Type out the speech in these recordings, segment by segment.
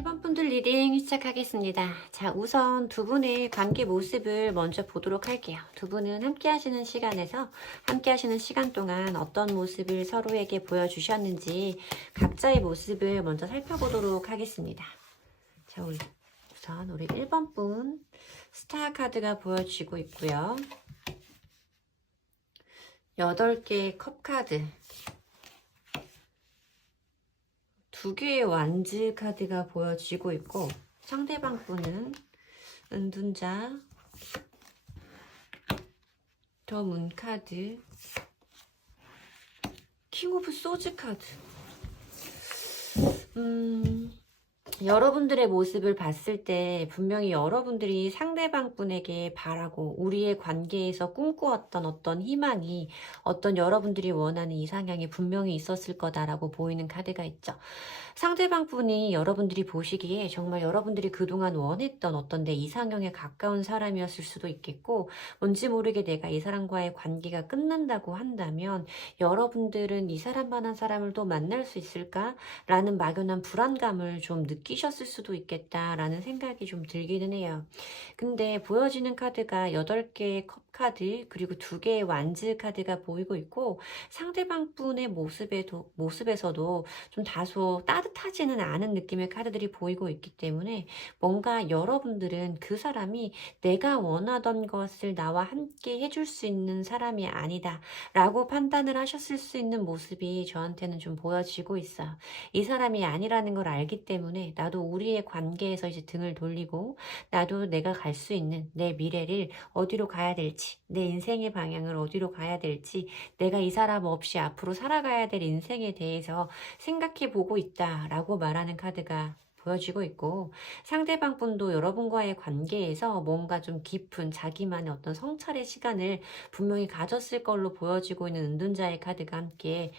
1번 분들 리딩 시작하겠습니다. 자, 우선 두 분의 관계 모습을 먼저 보도록 할게요. 두 분은 함께 하시는 시간에서 함께 하시는 시간 동안 어떤 모습을 서로에게 보여주셨는지 각자의 모습을 먼저 살펴보도록 하겠습니다. 자, 우선 우리 1번 분 스타 카드가 보여지고 있고요. 8개의 컵 카드, 2개의 완즈 카드가 보여지고 있고, 상대방 분은 은둔자, 더 문 카드, 킹 오브 소즈 카드. 여러분들의 모습을 봤을 때 분명히 여러분들이 상대방 분에게 바라고 우리의 관계에서 꿈꾸었던 어떤 희망이, 어떤 여러분들이 원하는 이상향이 분명히 있었을 거다라고 보이는 카드가 있죠. 상대방 분이 여러분들이 보시기에 정말 여러분들이 그동안 원했던 어떤 내 이상형에 가까운 사람이었을 수도 있겠고, 뭔지 모르게 내가 이 사람과의 관계가 끝난다고 한다면 여러분들은 이 사람만한 사람을 또 만날 수 있을까? 라는 막연한 불안감을 좀 느끼셨을 수도 있겠다라는 생각이 좀 들기는 해요. 근데 보여지는 카드가 8개의 컵 카드, 그리고 2개의 완즈 카드가 보이고 있고, 상대방 분의 모습에서도 좀 다소 따뜻하지는 않은 느낌의 카드들이 보이고 있기 때문에 뭔가 여러분들은 그 사람이 내가 원하던 것을 나와 함께 해줄 수 있는 사람이 아니다 라고 판단을 하셨을 수 있는 모습이 저한테는 좀 보여지고 있어요. 이 사람이 아니라는 걸 알기 때문에 나도 우리의 관계에서 이제 등을 돌리고, 나도 내가 갈 수 있는 내 미래를 어디로 가야 될지, 내 인생의 방향을 어디로 가야 될지, 내가 이 사람 없이 앞으로 살아가야 될 인생에 대해서 생각해 보고 있다라고 말하는 카드가 보여지고 있고, 상대방 분도 여러분과의 관계에서 뭔가 좀 깊은 자기만의 어떤 성찰의 시간을 분명히 가졌을 걸로 보여지고 있는 은둔자의 카드가 함께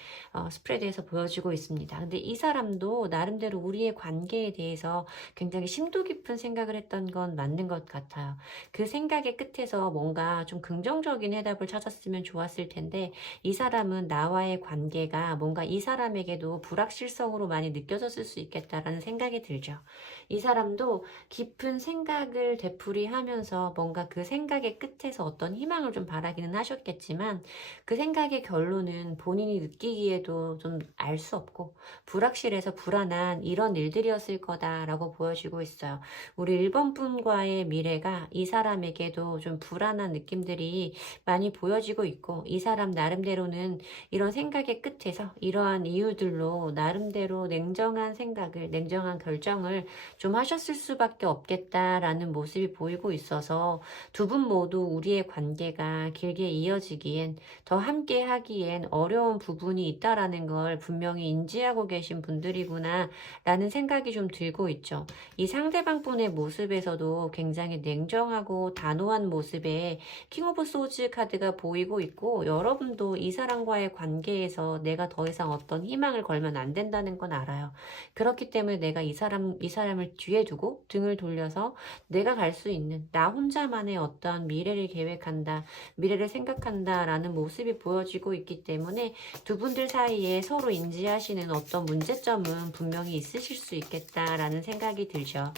스프레드에서 보여지고 있습니다. 근데 이 사람도 나름대로 우리의 관계에 대해서 굉장히 심도 깊은 생각을 했던 건 맞는 것 같아요. 그 생각의 끝에서 뭔가 좀 긍정적인 해답을 찾았으면 좋았을 텐데, 이 사람은 나와의 관계가 뭔가 이 사람에게도 불확실성으로 많이 느껴졌을 수 있겠다라는 생각이 들죠. 이 사람도 깊은 생각을 되풀이하면서 뭔가 그 생각의 끝에서 어떤 희망을 좀 바라기는 하셨겠지만, 그 생각의 결론은 본인이 느끼기에도 좀 알 수 없고 불확실해서 불안한 이런 일들이었을 거다라고 보여지고 있어요. 우리 1번 분과의 미래가 이 사람에게도 좀 불안한 느낌들이 많이 보여지고 있고, 이 사람 나름대로는 이런 생각의 끝에서 이러한 이유들로 나름대로 냉정한 생각을, 냉정한 결정을 좀 하셨을 수밖에 없겠다라는 모습이 보이고 있어서, 두 분 모두 우리의 관계가 길게 이어지기엔, 더 함께 하기엔 어려운 부분이 있다라는 걸 분명히 인지하고 계신 분들이구나 라는 생각이 좀 들고 있죠. 이 상대방 분의 모습에서도 굉장히 냉정하고 단호한 모습에 킹 오브 소즈 카드가 보이고 있고, 여러분도 이 사람과의 관계에서 내가 더 이상 어떤 희망을 걸면 안 된다는 건 알아요. 그렇기 때문에 내가 이 사람을 뒤에 두고 등을 돌려서 내가 갈 수 있는 나 혼자만의 어떤 미래를 계획한다, 미래를 생각한다 라는 모습이 보여지고 있기 때문에 두 분들 사이에 서로 인지하시는 어떤 문제점은 분명히 있으실 수 있겠다라는 생각이 들죠.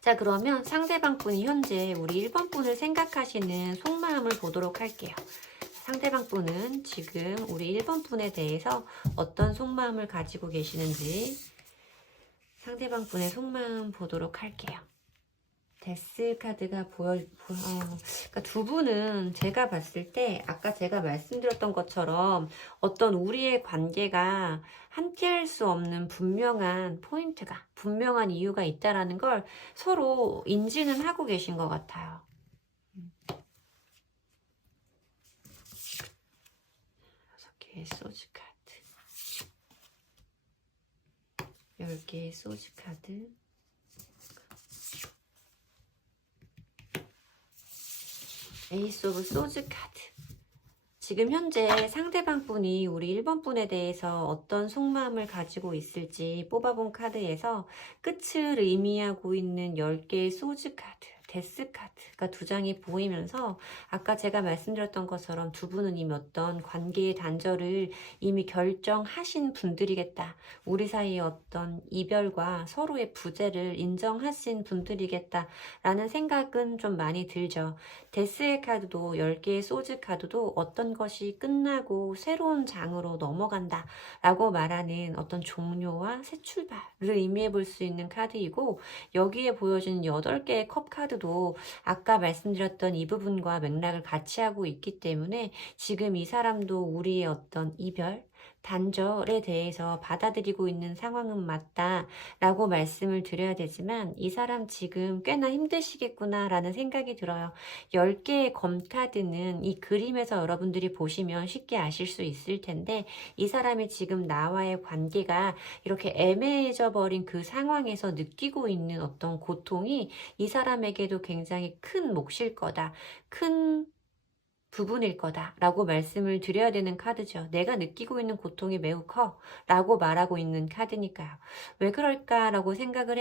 자, 그러면 상대방 분이 현재 우리 1번 분을 생각하시는 속마음을 보도록 할게요. 상대방 분은 지금 우리 1번 분에 대해서 어떤 속마음을 가지고 계시는지 상대방 분의 속마음 보도록 할게요. 데스 카드가 그러니까 두 분은 제가 봤을 때 아까 제가 말씀드렸던 것처럼 어떤 우리의 관계가 함께 할 수 없는 분명한 포인트가, 분명한 이유가 있다라는 걸 서로 인지는 하고 계신 것 같아요. 6개의 소즈 카드, 10개의 소즈 카드, 에이스 오브 소즈 카드. 지금 현재 상대방 분이 우리 1번 분에 대해서 어떤 속마음을 가지고 있을지 뽑아본 카드에서 끝을 의미하고 있는 10개의 소즈 카드, 데스 카드가 두 장이 보이면서 아까 제가 말씀드렸던 것처럼 두 분은 이미 어떤 관계의 단절을 이미 결정하신 분들이겠다. 우리 사이의 어떤 이별과 서로의 부재를 인정하신 분들이겠다라는 생각은 좀 많이 들죠. 데스의 카드도 10개의 소즈 카드도 어떤 것이 끝나고 새로운 장으로 넘어간다 라고 말하는 어떤 종료와 새 출발을 의미해 볼 수 있는 카드이고, 여기에 보여진 8개의 컵 카드도 아까 말씀드렸던 이 부분과 맥락을 같이 하고 있기 때문에 지금 이 사람도 우리의 어떤 이별, 단절에 대해서 받아들이고 있는 상황은 맞다라고 말씀을 드려야 되지만, 이 사람 지금 꽤나 힘드시겠구나라는 생각이 들어요. 10개의 검 카드는 이 그림에서 여러분들이 보시면 쉽게 아실 수 있을 텐데, 이 사람이 지금 나와의 관계가 이렇게 애매해져 버린 그 상황에서 느끼고 있는 어떤 고통이 이 사람에게도 굉장히 큰 몫일 거다. 큰 부분일 거다라고 말씀을 드려야 되는 카드죠. 내가 느끼고 있는 고통이 매우 커라고 말하고 있는 카드니까요. 왜 그럴까라고 생각을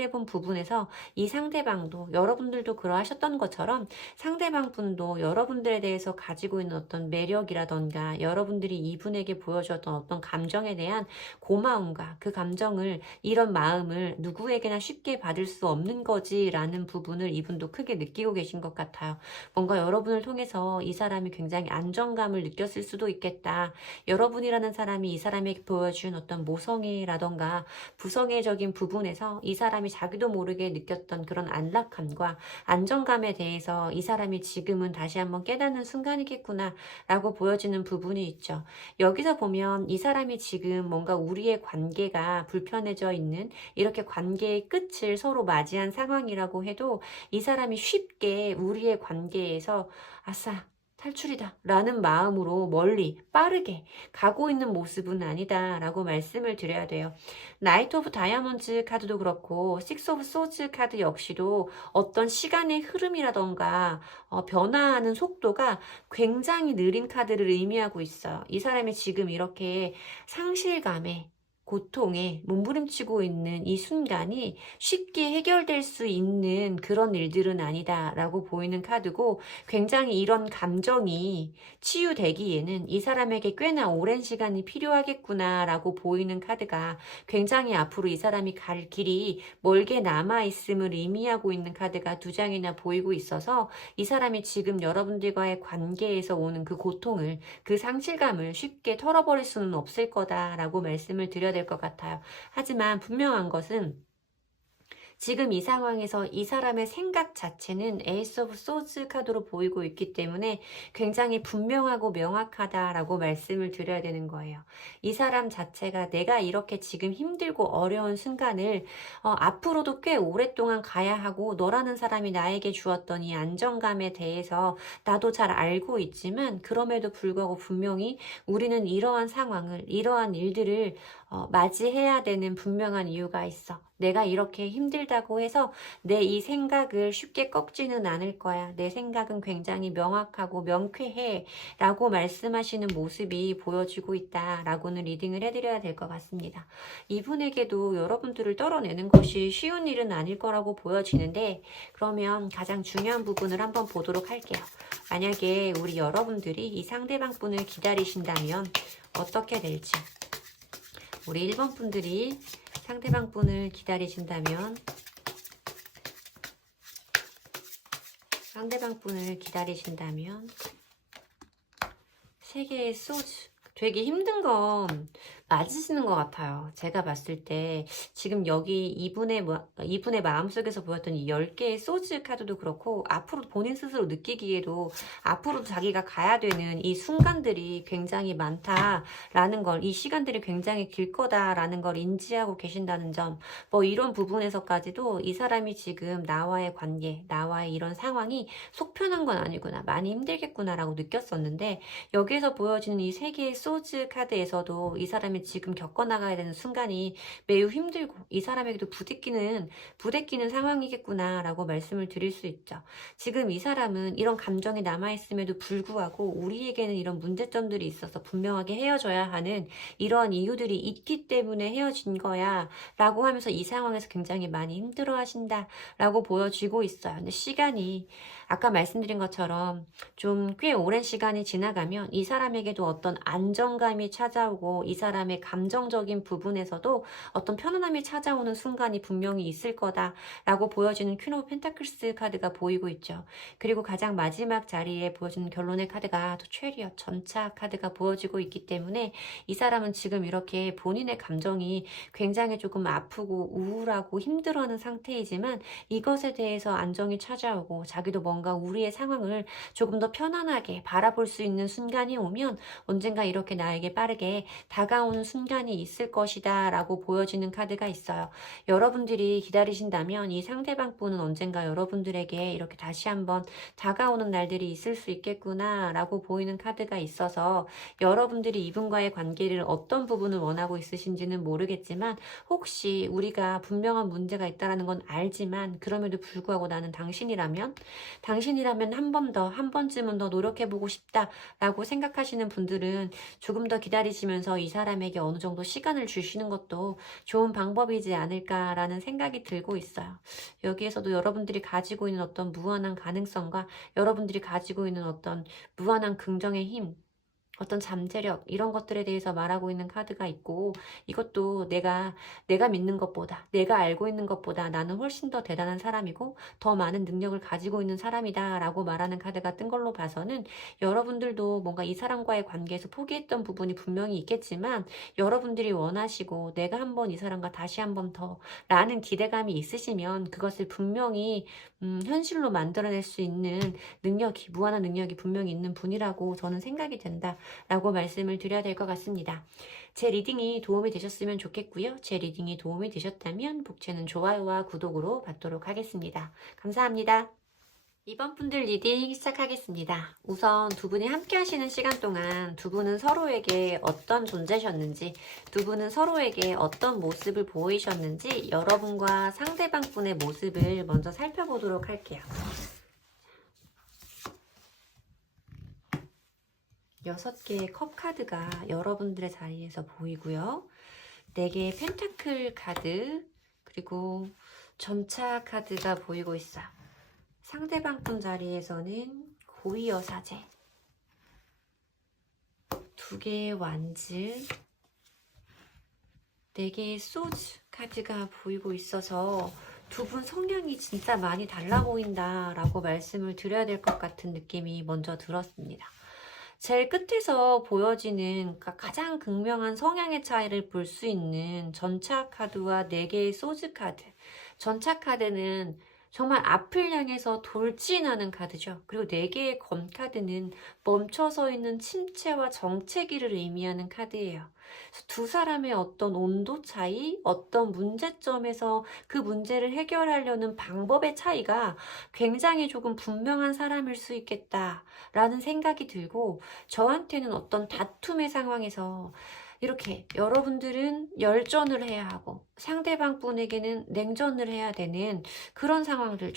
해본 부분에서 이 상대방도, 여러분들도 그러하셨던 것처럼 상대방 분도 여러분들에 대해서 가지고 있는 어떤 매력이라던가 여러분들이 이분에게 보여주었던 어떤 감정에 대한 고마움과 그 감정을, 이런 마음을 누구에게나 쉽게 받을 수 없는 거지라는 부분을 이분도 크게 느끼고 계신 것 같아요. 뭔가 여러분을 통해서 이 사람이 굉장히 안정감을 느꼈을 수도 있겠다. 여러분이라는 사람이 이 사람에게 보여준 어떤 모성애라던가 부성애적인 부분에서 이 사람이 자기도 모르게 느꼈던 그런 안락함과 안정감에 대해서 이 사람이 지금은 다시 한번 깨닫는 순간이겠구나 라고 보여지는 부분이 있죠. 여기서 보면 이 사람이 지금 뭔가 우리의 관계가 불편해져 있는, 이렇게 관계의 끝을 서로 맞이한 상황이라고 해도 이 사람이 쉽게 우리의 관계에서 아싸, 탈출이다 라는 마음으로 멀리 빠르게 가고 있는 모습은 아니다 라고 말씀을 드려야 돼요. 나이트 오브 다이아몬드 카드도 그렇고 식스 오브 소즈 카드 역시도 어떤 시간의 흐름이라던가 변화하는 속도가 굉장히 느린 카드를 의미하고 있어요. 이 사람이 지금 이렇게 상실감에, 고통에 몸부림치고 있는 이 순간이 쉽게 해결될 수 있는 그런 일들은 아니다라고 보이는 카드고, 굉장히 이런 감정이 치유되기에는 이 사람에게 꽤나 오랜 시간이 필요하겠구나라고 보이는 카드가, 굉장히 앞으로 이 사람이 갈 길이 멀게 남아있음을 의미하고 있는 카드가 두 장이나 보이고 있어서, 이 사람이 지금 여러분들과의 관계에서 오는 그 고통을, 그 상실감을 쉽게 털어버릴 수는 없을 거다라고 말씀을 드려야 될 것 같아요. 하지만 분명한 것은 지금 이 상황에서 이 사람의 생각 자체는 에이스 오브 소즈 카드로 보이고 있기 때문에 굉장히 분명하고 명확하다라고 말씀을 드려야 되는 거예요. 이 사람 자체가 내가 이렇게 지금 힘들고 어려운 순간을 앞으로도 꽤 오랫동안 가야 하고, 너라는 사람이 나에게 주었던 이 안정감에 대해서 나도 잘 알고 있지만, 그럼에도 불구하고 분명히 우리는 이러한 상황을, 이러한 일들을 맞이해야 되는 분명한 이유가 있어. 내가 이렇게 힘들다고 해서 내 이 생각을 쉽게 꺾지는 않을 거야. 내 생각은 굉장히 명확하고 명쾌해 라고 말씀하시는 모습이 보여지고 있다 라고는 리딩을 해드려야 될 것 같습니다. 이분에게도 여러분들을 떨어내는 것이 쉬운 일은 아닐 거라고 보여지는데, 그러면 가장 중요한 부분을 한번 보도록 할게요. 만약에 우리 여러분들이 이 상대방 분을 기다리신다면 어떻게 될지, 우리 1번 분들이 상대방 분을 기다리신다면, 상대방 분을 기다리신다면 3개의 소즈. 되게 힘든 건 맞으시는 것 같아요. 제가 봤을 때 지금 여기 이분의 마음속에서 보였던 이 10개의 소즈 카드도 그렇고, 앞으로 본인 스스로 느끼기에도 앞으로도 자기가 가야 되는 이 순간들이 굉장히 많다라는 걸, 이 시간들이 굉장히 길 거다라는 걸 인지하고 계신다는 점, 뭐 이런 부분에서까지도 이 사람이 지금 나와의 관계, 나와의 이런 상황이 속 편한 건 아니구나, 많이 힘들겠구나라고 느꼈었는데, 여기에서 보여지는 이 3개의 소즈 카드에서도 이 사람이 지금 겪어나가야 되는 순간이 매우 힘들고 이 사람에게도 부대끼는 상황이겠구나라고 말씀을 드릴 수 있죠. 지금 이 사람은 이런 감정이 남아있음에도 불구하고 우리에게는 이런 문제점들이 있어서 분명하게 헤어져야 하는 이러한 이유들이 있기 때문에 헤어진 거야 라고 하면서 이 상황에서 굉장히 많이 힘들어 하신다 라고 보여지고 있어요. 근데 시간이 아까 말씀드린 것처럼 좀 꽤 오랜 시간이 지나가면 이 사람에게도 어떤 안정감이 찾아오고 이 사람의 감정적인 부분에서도 어떤 편안함이 찾아오는 순간이 분명히 있을 거다라고 보여지는 퀸 오브 펜타클스 카드가 보이고 있죠. 그리고 가장 마지막 자리에 보여지는 결론의 카드가 또 체리엇 전차 카드가 보여지고 있기 때문에 이 사람은 지금 이렇게 본인의 감정이 굉장히 조금 아프고 우울하고 힘들어하는 상태이지만 이것에 대해서 안정이 찾아오고 자기도 뭔가 우리의 상황을 조금 더 편안하게 바라볼 수 있는 순간이 오면 언젠가 이렇게 나에게 빠르게 다가오는 순간이 있을 것이다 라고 보여지는 카드가 있어요. 여러분들이 기다리신다면 이 상대방 분은 언젠가 여러분들에게 이렇게 다시 한번 다가오는 날들이 있을 수 있겠구나 라고 보이는 카드가 있어서 여러분들이 이분과의 관계를 어떤 부분을 원하고 있으신지는 모르겠지만 혹시 우리가 분명한 문제가 있다는 건 알지만 그럼에도 불구하고 나는 당신이라면 한 번쯤은 더 노력해보고 싶다라고 생각하시는 분들은 조금 더 기다리시면서 이 사람에게 어느 정도 시간을 주시는 것도 좋은 방법이지 않을까라는 생각이 들고 있어요. 여기에서도 여러분들이 가지고 있는 어떤 무한한 가능성과 여러분들이 가지고 있는 어떤 무한한 긍정의 힘, 어떤 잠재력 이런 것들에 대해서 말하고 있는 카드가 있고 이것도 내가 믿는 것보다 내가 알고 있는 것보다 나는 훨씬 더 대단한 사람이고 더 많은 능력을 가지고 있는 사람이다 라고 말하는 카드가 뜬 걸로 봐서는 여러분들도 뭔가 이 사람과의 관계에서 포기했던 부분이 분명히 있겠지만 여러분들이 원하시고 내가 한번 이 사람과 다시 한번 더 라는 기대감이 있으시면 그것을 분명히 현실로 만들어낼 수 있는 무한한 능력이 분명히 있는 분이라고 저는 생각이 된다 라고 말씀을 드려야 될 것 같습니다. 제 리딩이 도움이 되셨으면 좋겠고요. 제 리딩이 도움이 되셨다면 복채는 좋아요와 구독으로 받도록 하겠습니다. 감사합니다. 이번 분들 리딩 시작하겠습니다. 우선 두 분이 함께 하시는 시간 동안 두 분은 서로에게 어떤 존재셨는지, 두 분은 서로에게 어떤 모습을 보이셨는지 여러분과 상대방 분의 모습을 먼저 살펴보도록 할게요. 6개의 컵 카드가 여러분들의 자리에서 보이고요. 4개의 펜타클 카드, 그리고 전차 카드가 보이고 있어요. 상대방 분 자리에서는 고위여사제, 2개의 완즈, 4개의 소즈 카드가 보이고 있어서 두 분 성향이 진짜 많이 달라 보인다 라고 말씀을 드려야 될 것 같은 느낌이 먼저 들었습니다. 제일 끝에서 보여지는 가장 극명한 성향의 차이를 볼 수 있는 전차 카드와 4개의 소즈 카드. 전차 카드는 정말 앞을 향해서 돌진하는 카드죠. 그리고 4개의 검 카드는 멈춰서 있는 침체와 정체기를 의미하는 카드예요. 두 사람의 어떤 온도 차이, 어떤 문제점에서 그 문제를 해결하려는 방법의 차이가 굉장히 조금 분명한 사람일 수 있겠다라는 생각이 들고 저한테는 어떤 다툼의 상황에서 이렇게 여러분들은 열전을 해야 하고 상대방 분에게는 냉전을 해야 되는 그런 상황들,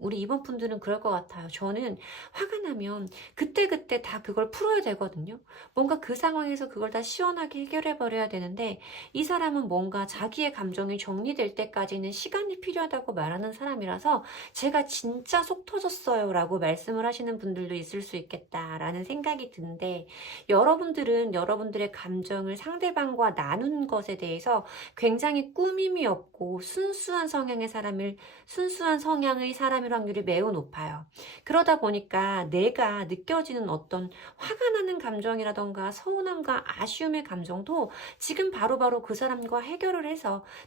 우리 이번 분들은 그럴 것 같아요. 저는 화가 나면 그때그때 다 그걸 풀어야 되거든요. 뭔가 그 상황에서 그걸 다 시원하게 해결해 버려야 되는데 이 사람은 뭔가 자기의 감정이 정리될 때까지는 시간이 필요하다고 말하는 사람이라서 제가 진짜 속 터졌어요 라고 말씀을 하시는 분들도 있을 수 있겠다라는 생각이 드는데 여러분들은 여러분들의 감정을 상대방과 나누는 것에 대해서 굉장히 꾸밈이 없고 순수한 성향의 사람일 확률이 매우 높아요. 그러다 보니까 내가 느껴지는 어떤 화가 나는 감정이라던가 서운함과 아쉬움의 감정도 지금 바로바로 그 사람과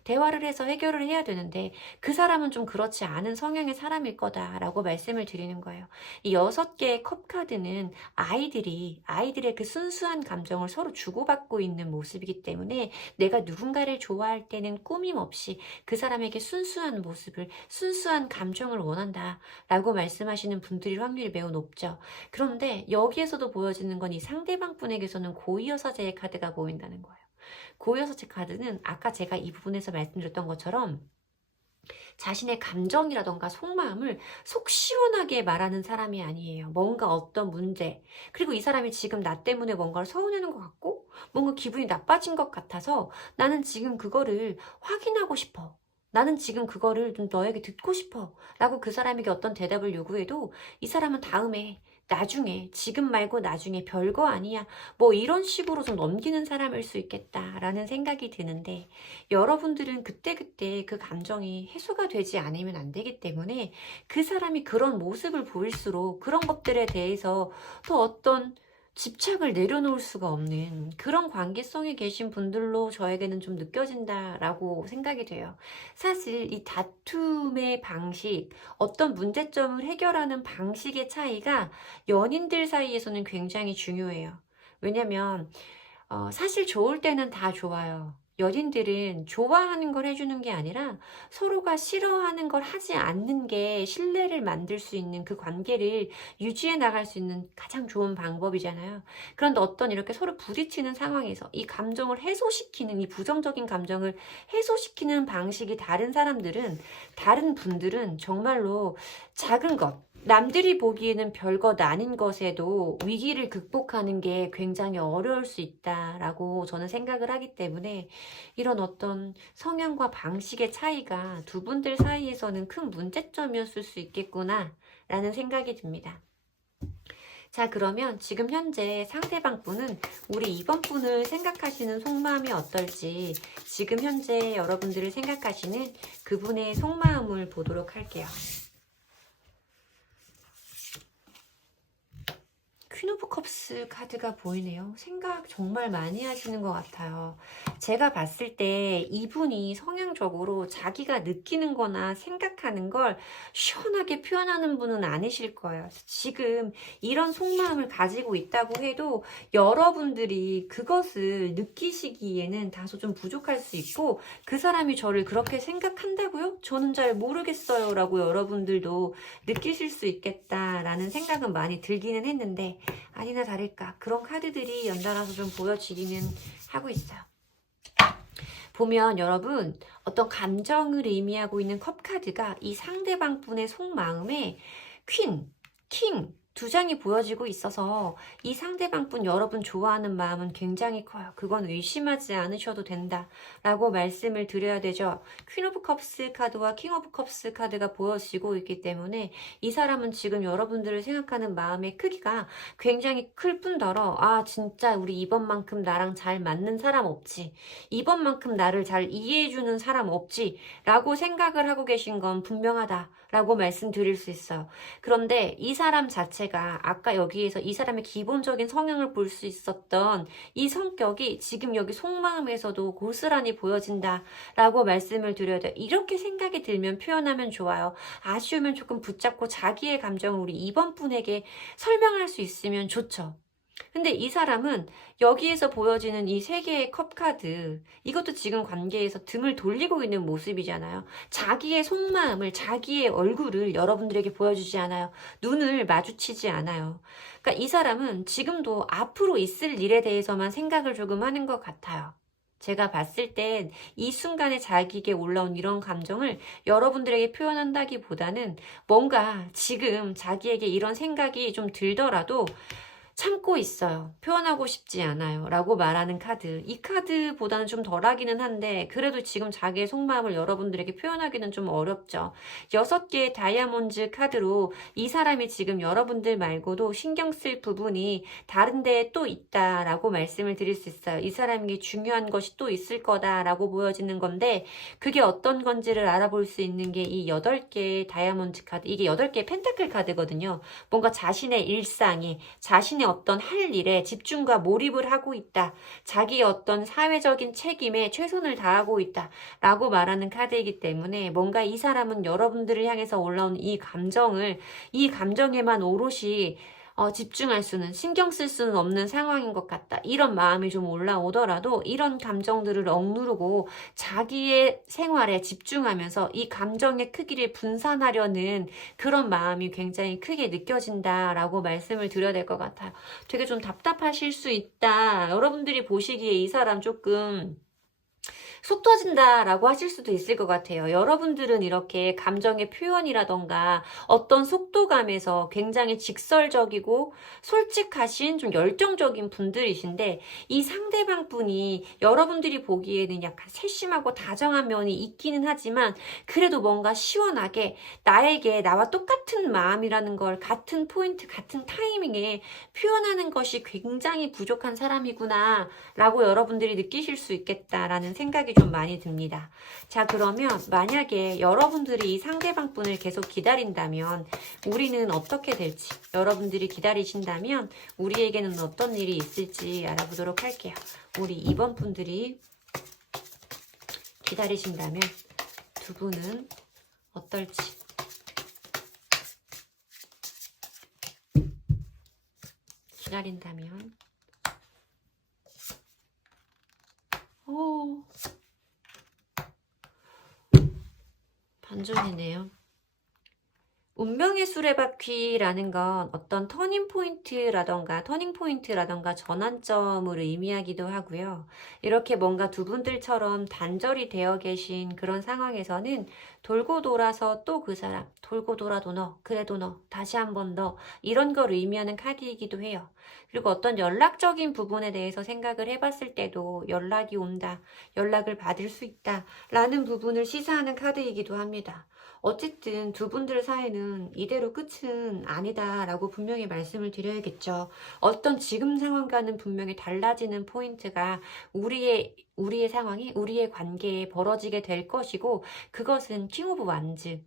대화를 해서 해결을 해야 되는데 그 사람은 좀 그렇지 않은 성향의 사람일 거다라고 말씀을 드리는 거예요. 이 6개의 컵 카드는 아이들의 그 순수한 감정을 서로 주고받고 있는 모습이기 때문에 내가 누군가를 좋아할 때는 꾸밈 없이 그 사람에게 순수한 모습을, 순수한 감정을 원한다 라고 말씀하시는 분들일 확률이 매우 높죠. 그런데 여기에서도 보여지는 건 이 상대방 분에게서는 고위여사제의 카드가 보인다는 거예요. 고여섯째 카드는 아까 제가 이 부분에서 말씀드렸던 것처럼 자신의 감정이라던가 속마음을 속 시원하게 말하는 사람이 아니에요. 뭔가 어떤 문제, 그리고 이 사람이 지금 나 때문에 뭔가를 서운해하는 것 같고 뭔가 기분이 나빠진 것 같아서 나는 지금 그거를 확인하고 싶어. 나는 지금 그거를 좀 너에게 듣고 싶어. 라고 그 사람에게 어떤 대답을 요구해도 이 사람은 다음에 나중에, 지금 말고 나중에 별거 아니야. 뭐 이런 식으로 좀 넘기는 사람일 수 있겠다라는 생각이 드는데, 여러분들은 그때그때 그 감정이 해소가 되지 않으면 안 되기 때문에 그 사람이 그런 모습을 보일수록 그런 것들에 대해서 또 어떤 집착을 내려놓을 수가 없는 그런 관계성에 계신 분들로 저에게는 좀 느껴진다라고 생각이 돼요. 사실 이 다툼의 방식, 어떤 문제점을 해결하는 방식의 차이가 연인들 사이에서는 굉장히 중요해요. 왜냐면 사실 좋을 때는 다 좋아요. 연인들은 좋아하는 걸 해주는 게 아니라 서로가 싫어하는 걸 하지 않는 게 신뢰를 만들 수 있는, 그 관계를 유지해 나갈 수 있는 가장 좋은 방법이잖아요. 그런데 어떤 이렇게 서로 부딪히는 상황에서 이 감정을 해소시키는, 이 부정적인 감정을 해소시키는 방식이 다른 사람들은, 다른 분들은 정말로 작은 것, 남들이 보기에는 별것 아닌 것에도 위기를 극복하는 게 굉장히 어려울 수 있다라고 저는 생각을 하기 때문에, 이런 어떤 성향과 방식의 차이가 두 분들 사이에서는 큰 문제점이었을 수 있겠구나 라는 생각이 듭니다. 자, 그러면 지금 현재 상대방 분은 우리 이번 분을 생각하시는 속마음이 어떨지, 지금 현재 여러분들을 생각하시는 그분의 속마음을 보도록 할게요. 퀸 오브 컵스 카드가 보이네요. 생각 정말 많이 하시는 것 같아요. 제가 봤을 때 이분이 성향적으로 자기가 느끼는 거나 생각하는 걸 시원하게 표현하는 분은 아니실 거예요. 지금 이런 속마음을 가지고 있다고 해도 여러분들이 그것을 느끼시기에는 다소 좀 부족할 수 있고, 그 사람이 저를 그렇게 생각한다고요? 저는 잘 모르겠어요 라고 여러분들도 느끼실 수 있겠다라는 생각은 많이 들기는 했는데, 아니나 다를까 그런 카드들이 연달아서 좀 보여지기는 하고 있어요. 보면 여러분, 어떤 감정을 의미하고 있는 컵 카드가 이 상대방 분의 속마음에 퀸, 킹 두 장이 보여지고 있어서 이 상대방 분, 여러분 좋아하는 마음은 굉장히 커요. 그건 의심하지 않으셔도 된다라고 말씀을 드려야 되죠. 퀸 오브 컵스 카드와 킹 오브 컵스 카드가 보여지고 있기 때문에 이 사람은 지금 여러분들을 생각하는 마음의 크기가 굉장히 클 뿐더러, 아 진짜 우리 이번만큼 나랑 잘 맞는 사람 없지, 이번만큼 나를 잘 이해해주는 사람 없지 라고 생각을 하고 계신 건 분명하다 라고 말씀드릴 수 있어요. 그런데 이 사람 자체가 아까 여기에서 이 사람의 기본적인 성향을 볼 수 있었던 이 성격이 지금 여기 속마음에서도 고스란히 보여진다 라고 말씀을 드려야 돼요. 이렇게 생각이 들면 표현하면 좋아요. 아쉬우면 조금 붙잡고 자기의 감정을 우리 이번 분에게 설명할 수 있으면 좋죠. 근데 이 사람은 여기에서 보여지는 이 세 개의 컵 카드, 이것도 지금 관계에서 등을 돌리고 있는 모습이잖아요. 자기의 속마음을, 자기의 얼굴을 여러분들에게 보여주지 않아요. 눈을 마주치지 않아요. 그러니까 이 사람은 지금도 앞으로 있을 일에 대해서만 생각을 조금 하는 것 같아요. 제가 봤을 땐 이 순간에 자기에게 올라온 이런 감정을 여러분들에게 표현한다기보다는 뭔가 지금 자기에게 이런 생각이 좀 들더라도 참고 있어요. 표현하고 싶지 않아요. 라고 말하는 카드. 이 카드보다는 좀 덜하기는 한데 그래도 지금 자기의 속마음을 여러분들에게 표현하기는 좀 어렵죠. 6개의 다이아몬드 카드로 이 사람이 지금 여러분들 말고도 신경 쓸 부분이 다른 데에 또 있다라고 말씀을 드릴 수 있어요. 이 사람에게 중요한 것이 또 있을 거다라고 보여지는 건데, 그게 어떤 건지를 알아볼 수 있는 게 이 8개의 다이아몬드 카드. 이게 8개의 펜타클 카드거든요. 뭔가 자신의 일상에, 자신의 어떤 할 일에 집중과 몰입을 하고 있다. 자기의 어떤 사회적인 책임에 최선을 다하고 있다. 라고 말하는 카드이기 때문에 뭔가 이 사람은 여러분들을 향해서 올라온 이 감정을, 이 감정에만 오롯이 집중할 수는, 신경 쓸 수는 없는 상황인 것 같다. 이런 마음이 좀 올라오더라도 이런 감정들을 억누르고 자기의 생활에 집중하면서 이 감정의 크기를 분산하려는 그런 마음이 굉장히 크게 느껴진다라고 말씀을 드려야 될 것 같아요. 되게 좀 답답하실 수 있다. 여러분들이 보시기에 이 사람 조금 속 터진다라고 하실 수도 있을 것 같아요. 여러분들은 이렇게 감정의 표현이라던가 어떤 속도감에서 굉장히 직설적이고 솔직하신 좀 열정적인 분들이신데, 이 상대방 분이 여러분들이 보기에는 약간 세심하고 다정한 면이 있기는 하지만 그래도 뭔가 시원하게 나에게 나와 똑같은 마음이라는 걸 같은 포인트, 같은 타이밍에 표현하는 것이 굉장히 부족한 사람이구나 라고 여러분들이 느끼실 수 있겠다라는 생각이 좀 많이 듭니다. 자, 그러면 만약에 여러분들이 이 상대방 분을 계속 기다린다면 우리는 어떻게 될지, 여러분들이 기다리신다면 우리에게는 어떤 일이 있을지 알아보도록 할게요. 우리 2번 분들이 기다리신다면 두 분은 어떨지. 기다린다면 반전이네요. 운명의 수레바퀴라는 건 어떤 터닝포인트라던가 전환점을 의미하기도 하고요. 이렇게 뭔가 두 분들처럼 단절이 되어 계신 그런 상황에서는 돌고 돌아서 또 그 사람, 돌고 돌아도 너, 그래도 너, 다시 한 번 너, 이런 걸 의미하는 카드이기도 해요. 그리고 어떤 연락적인 부분에 대해서 생각을 해봤을 때도 연락이 온다, 연락을 받을 수 있다 라는 부분을 시사하는 카드이기도 합니다. 어쨌든 두 분들 사이는 이대로 끝은 아니다라고 분명히 말씀을 드려야겠죠. 어떤 지금 상황과는 분명히 달라지는 포인트가 우리의 상황이, 우리의 관계에 벌어지게 될 것이고, 그것은 킹 오브 완즈.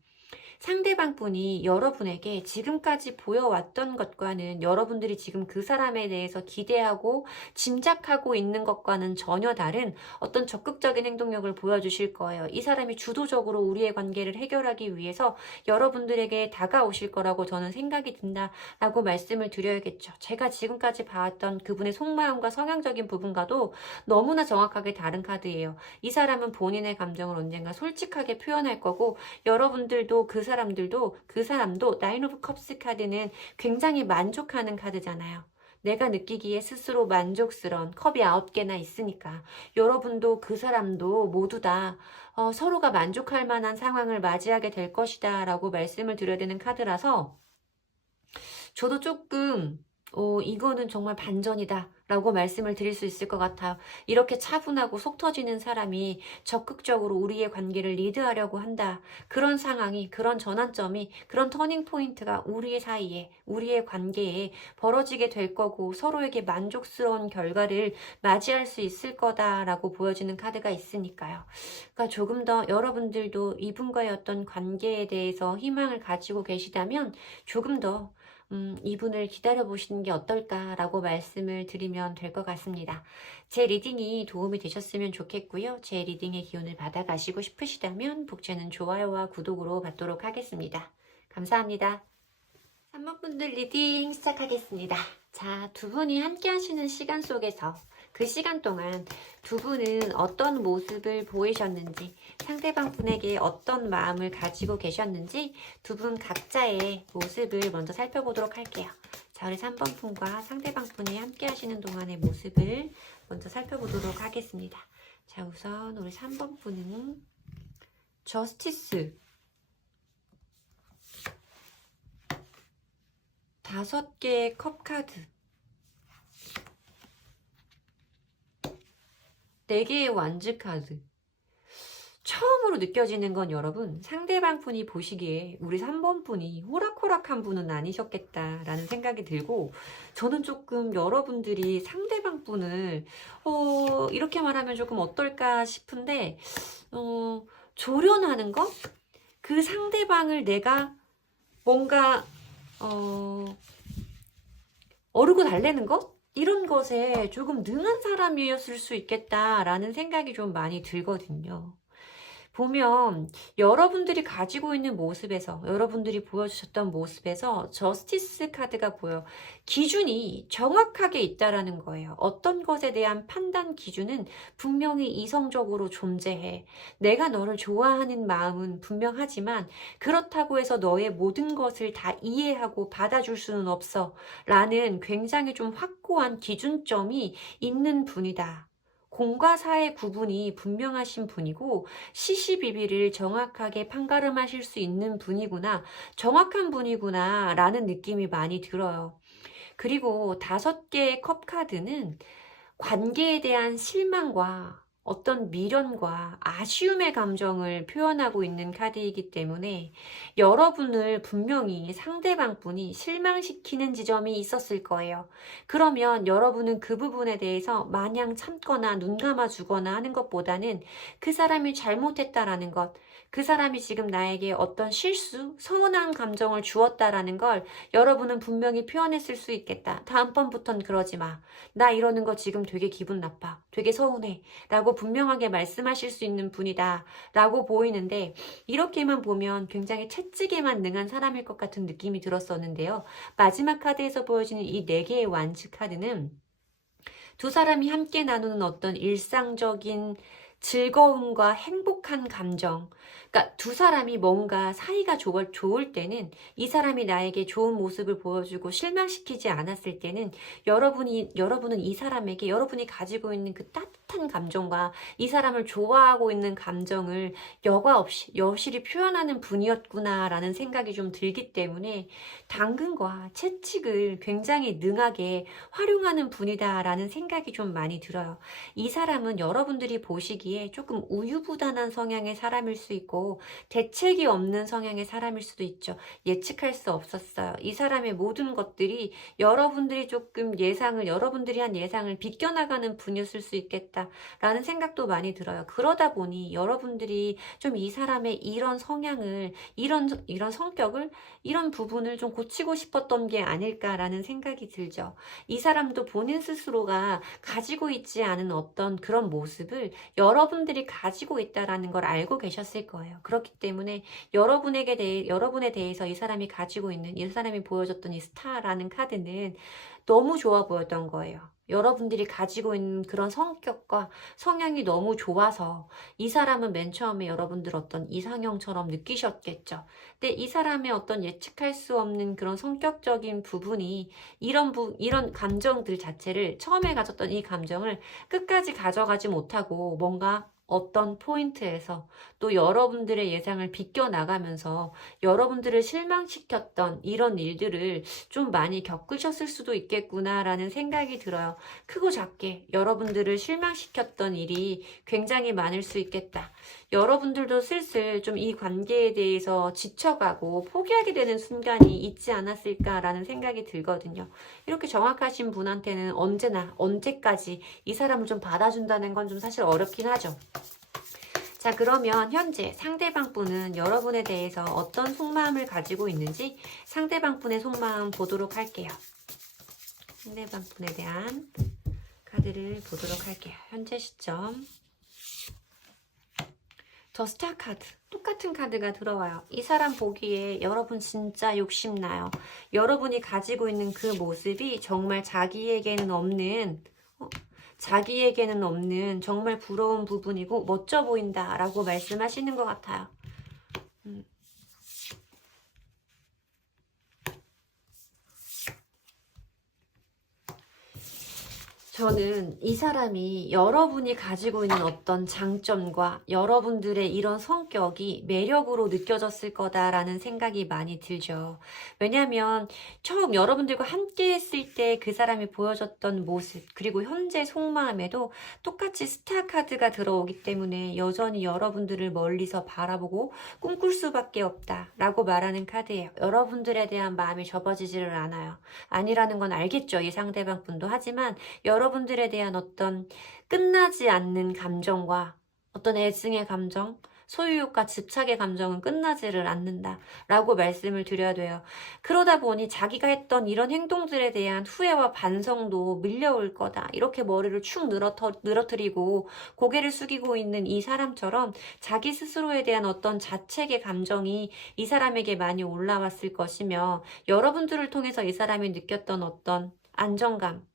상대방 분이 여러분에게 지금까지 보여왔던 것과는, 여러분들이 지금 그 사람에 대해서 기대하고 짐작하고 있는 것과는 전혀 다른 어떤 적극적인 행동력을 보여주실 거예요. 이 사람이 주도적으로 우리의 관계를 해결하기 위해서 여러분들에게 다가오실 거라고 저는 생각이 든다라고 말씀을 드려야겠죠. 제가 지금까지 봐왔던 그분의 속마음과 성향적인 부분과도 너무나 정확하게 다른 카드예요. 이 사람은 본인의 감정을 언젠가 솔직하게 표현할 거고, 여러분들도 그 사람도 나인 오브 컵스 카드는 굉장히 만족하는 카드잖아요. 내가 느끼기에 스스로 만족스러운 컵이 9개나 있으니까 여러분도 그 사람도 모두 다 서로가 만족할 만한 상황을 맞이하게 될 것이다 라고 말씀을 드려야 되는 카드라서, 저도 조금 이거는 정말 반전이다 라고 말씀을 드릴 수 있을 것 같아요. 이렇게 차분하고 속 터지는 사람이 적극적으로 우리의 관계를 리드하려고 한다. 그런 상황이, 그런 전환점이, 그런 터닝 포인트가 우리의 사이에, 우리의 관계에 벌어지게 될 거고, 서로에게 만족스러운 결과를 맞이할 수 있을 거다라고 보여지는 카드가 있으니까요. 그러니까 조금 더 여러분들도 이분과의 어떤 관계에 대해서 희망을 가지고 계시다면 조금 더 이분을 기다려보시는 게 어떨까라고 말씀을 드리면 될 것 같습니다. 제 리딩이 도움이 되셨으면 좋겠고요. 제 리딩의 기운을 받아가시고 싶으시다면 복제는 좋아요와 구독으로 받도록 하겠습니다. 감사합니다. 3번 분들 리딩 시작하겠습니다. 자, 두 분이 함께 하시는 시간 속에서 그 시간 동안 두 분은 어떤 모습을 보이셨는지, 상대방 분에게 어떤 마음을 가지고 계셨는지 두 분 각자의 모습을 먼저 살펴보도록 할게요. 자, 우리 3번 분과 상대방 분이 함께 하시는 동안의 모습을 먼저 살펴보도록 하겠습니다. 자, 우선 우리 3번 분은 저스티스, 5개의 컵 카드, 4개의 완즈 카드. 처음으로 느껴지는 건 여러분, 상대방 분이 보시기에 우리 3번 분이 호락호락한 분은 아니셨겠다라는 생각이 들고, 저는 조금 여러분들이 상대방 분을 이렇게 말하면 조금 어떨까 싶은데, 조련하는 것? 그 상대방을 내가 뭔가 어르고 달래는 것? 이런 것에 조금 능한 사람이었을 수 있겠다라는 생각이 좀 많이 들거든요. 보면 여러분들이 가지고 있는 모습에서, 여러분들이 보여주셨던 모습에서 저스티스 카드가 보여. 기준이 정확하게 있다라는 거예요. 어떤 것에 대한 판단 기준은 분명히 이성적으로 존재해. 내가 너를 좋아하는 마음은 분명하지만 그렇다고 해서 너의 모든 것을 다 이해하고 받아줄 수는 없어. 라는 굉장히 좀 확고한 기준점이 있는 분이다. 공과 사의 구분이 분명하신 분이고 시시비비를 정확하게 판가름하실 수 있는 분이구나, 정확한 분이구나 라는 느낌이 많이 들어요. 그리고 5개의 컵 카드는 관계에 대한 실망과 어떤 미련과 아쉬움의 감정을 표현하고 있는 카드이기 때문에 여러분을 분명히 상대방 분이 실망시키는 지점이 있었을 거예요. 그러면 여러분은 그 부분에 대해서 마냥 참거나 눈 감아주거나 하는 것보다는 그 사람이 잘못했다라는 것, 그 사람이 지금 나에게 어떤 실수, 서운한 감정을 주었다라는 걸 여러분은 분명히 표현했을 수 있겠다. 다음번부턴 그러지 마. 나 이러는 거 지금 되게 기분 나빠. 되게 서운해. 라고 분명하게 말씀하실 수 있는 분이다. 라고 보이는데 이렇게만 보면 굉장히 채찍에만 능한 사람일 것 같은 느낌이 들었었는데요. 마지막 카드에서 보여지는 이 4개의 완즈 카드는 두 사람이 함께 나누는 어떤 일상적인 즐거움과 행복한 감정. 그러니까 두 사람이 뭔가 사이가 좋을 때는, 이 사람이 나에게 좋은 모습을 보여주고 실망시키지 않았을 때는 여러분은 이 사람에게 여러분이 가지고 있는 그 따뜻한 감정과 이 사람을 좋아하고 있는 감정을 여과 없이 여실히 표현하는 분이었구나라는 생각이 좀 들기 때문에 당근과 채찍을 굉장히 능하게 활용하는 분이다라는 생각이 좀 많이 들어요. 이 사람은 여러분들이 보시기에 조금 우유부단한 성향의 사람일 수 있고 대책이 없는 성향의 사람일 수도 있죠. 예측할 수 없었어요. 이 사람의 모든 것들이 여러분들이 조금 여러분들이 한 예상을 비껴나가는 분이었을 수 있겠다라는 생각도 많이 들어요. 그러다 보니 여러분들이 좀 이 사람의 이런 성향을, 이런 성격을, 이런 부분을 좀 고치고 싶었던 게 아닐까라는 생각이 들죠. 이 사람도 본인 스스로가 가지고 있지 않은 어떤 그런 모습을 여러분들이 가지고 있다라는 걸 알고 계셨을 거예요. 그렇기 때문에 여러분에 대해서 이 사람이 가지고 있는, 이 사람이 보여줬던 이 스타라는 카드는 너무 좋아 보였던 거예요. 여러분들이 가지고 있는 그런 성격과 성향이 너무 좋아서 이 사람은 맨 처음에 여러분들 어떤 이상형처럼 느끼셨겠죠. 근데 이 사람의 어떤 예측할 수 없는 그런 성격적인 부분이 이런 감정들 자체를, 처음에 가졌던 이 감정을 끝까지 가져가지 못하고 뭔가 어떤 포인트에서 또 여러분들의 예상을 비껴나가면서 여러분들을 실망시켰던 이런 일들을 좀 많이 겪으셨을 수도 있겠구나라는 생각이 들어요. 크고 작게 여러분들을 실망시켰던 일이 굉장히 많을 수 있겠다. 여러분들도 슬슬 좀 이 관계에 대해서 지쳐가고 포기하게 되는 순간이 있지 않았을까라는 생각이 들거든요. 이렇게 정확하신 분한테는 언제까지 이 사람을 좀 받아준다는 건 좀 사실 어렵긴 하죠. 자, 그러면 현재 상대방 분은 여러분에 대해서 어떤 속마음을 가지고 있는지 상대방 분의 속마음 보도록 할게요. 상대방 분에 대한 카드를 보도록 할게요. 현재 시점. 더 스타 카드, 똑같은 카드가 들어와요. 이 사람 보기에 여러분 진짜 욕심나요. 여러분이 가지고 있는 그 모습이 정말 자기에게는 없는 정말 부러운 부분이고 멋져 보인다 라고 말씀하시는 것 같아요. 저는 이 사람이 여러분이 가지고 있는 어떤 장점과 여러분들의 이런 성격이 매력으로 느껴졌을 거다라는 생각이 많이 들죠. 왜냐하면 처음 여러분들과 함께 했을 때 그 사람이 보여줬던 모습, 그리고 현재 속마음에도 똑같이 스타 카드가 들어오기 때문에 여전히 여러분들을 멀리서 바라보고 꿈꿀 수밖에 없다라고 말하는 카드예요. 여러분들에 대한 마음이 접어지지를 않아요. 아니라는 건 알겠죠, 이 상대방 분도. 하지만 여러분들에 대한 어떤 끝나지 않는 감정과 어떤 애증의 감정, 소유욕과 집착의 감정은 끝나지를 않는다 라고 말씀을 드려야 돼요. 그러다 보니 자기가 했던 이런 행동들에 대한 후회와 반성도 밀려올 거다, 이렇게 머리를 축 늘어뜨리고 고개를 숙이고 있는 이 사람처럼 자기 스스로에 대한 어떤 자책의 감정이 이 사람에게 많이 올라왔을 것이며, 여러분들을 통해서 이 사람이 느꼈던 어떤 안정감,